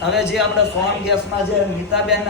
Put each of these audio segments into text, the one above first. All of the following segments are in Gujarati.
હવે જે આપણે સોન ગેસમાં જે નીતાબેન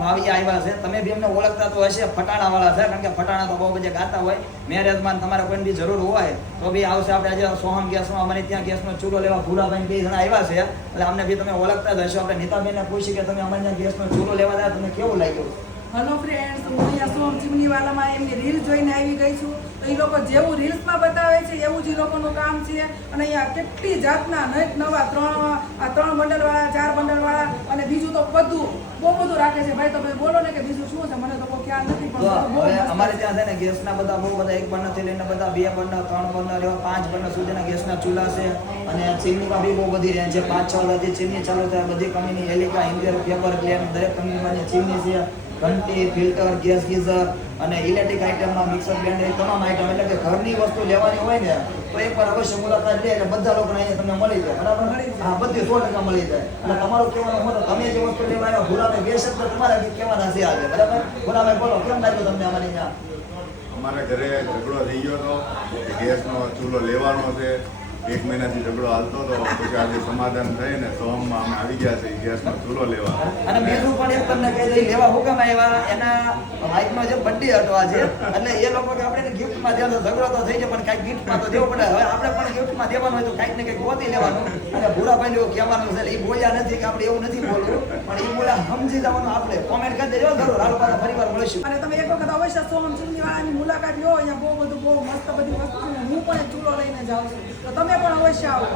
વાવી આવ્યા છે, તમે બી એમને ઓળખતા તો હશે, ફટાણા વાળા છે, કારણ કે ફટાણા તો બહુ બધા ગાતા હોય. મેરેજમાં તમારે કોઈ બી જરૂર હોય તો બી આવશે. આપણે આજે સોહમ ગેસમાં અમારે ત્યાં ગેસનો ચૂલો લેવા ભૂરાભાઈ 2 જણા આવ્યા છે, એટલે અમને બી તમે ઓળખતા જ હશો. આપણે નીતાબેનને પૂછી કે તમે અમારે ત્યાં ગેસનો ચૂલો લેવા જાય, તમને કેવું લાગ્યું? હેલો ફ્રેન્ડ્સ, હું અહીંયા સોમ ચીમનીવાલામાં એમની રીલ જોઈને આવી ગઈ છું. તો એ લોકો જેવું રીલ્સમાં બતાવે છે એવું જ એ લોકોનું કામ છે. અને અહીંયા કેટલી જાતના નવા 3 બંડલવાળા, 4 બંડલવાળા અને બીજું તો બધું બહુ બધું રાખે છે. ભાઈ તમે બોલો ને કે બીજું શું છે, મને તો બહુ ખ્યાલ નથી. પણ અમારે ત્યાં છે ને ગેસના બધા બહુ બધા 1 બર્નરથી લઈને બધા 2 બર્નર, 3 બર્નર એવા 5 બર્નર સુધીના ગેસના ચૂલા છે. અને ચીમનીમાં બી બહુ બધી રેન્જ છે. 5-6 હજારથી ચીમની ચાલુ થાય. બધી કંપનીની એલિકા, ઇન્ડિયર, પેપર પ્લેન, દરેક કંપનીમાં ચીમની છે. ઘંટી, ફિલ્ટર, ગેસ ગીઝર અને ઇલેક્ટ્રિક આઇટમમાં મિક્સર બ્લેન્ડર, તમામ આઇટમ. એટલે કે ઘરની વસ્તુ લેવાની હોય ને તો એકવાર અવશ્ય મુલાકાત લે. એટલે બધા લોકોને અહીંયા તમને મળી જાય. બરાબર? હા, બધી 100% મળી જાય. એટલે તમારું કહેવાનું હોય તો તમે જે વસ્તુ લેવા આવ્યા ભૂરાભાઈ 2 શબ્દ તમારા કહેવાના છે આજે. બરાબર? ભૂરાભાઈ બોલો, કેમ લાગ્યું તમને અમારી ત્યાં? અમારા ઘરે ઝઘડો થઈ ગયો હતો કે ગેસનો ચૂલો લેવાનો છે. 1 મહિનાથી ઝઘડો હાલતો હતો. પછી આજે સમાધાન થઈને સોમમાં અમે આવી ગયા છે ગેસનો ચૂલો લેવા. અને બીજું પણ એક તમને કહી દઈ, લેવા હુકમ આવ્યા એના વાઈફનો જે બર્થડે હતો આજે, એટલે એ લોકો કે આપણે ગિફ્ટમાં દેવાનો. ઝઘડો તો થઈ જાય પણ કાંઈક ગિફ્ટમાં તો દેવું પડે. હવે આપણે પણ ગિફ્ટમાં દેવાનું હોય તો કાંઈક ને કંઈક ગોતી લેવાનું. અને ભૂરાભાઈ એવું કહેવાનું છે, એ બોલ્યા નથી કે આપણે એવું નથી બોલવું, પણ એ બોલ્યા સમજી જવાનું. આપણે કોમેન્ટ કરી દેજો જરૂર. હાલો પાછા ફરીવાર મળીશું. અને તમે એક વખત અવશ્ય સોમ ચીમનીવાળાની મુલાકાત લો. અહીંયા બહુ મસ્ત બધી વસ્તુ. હું પણ એક ચૂલો લઈને જાઉં છું, તો તમે પણ અવશ્ય આવો.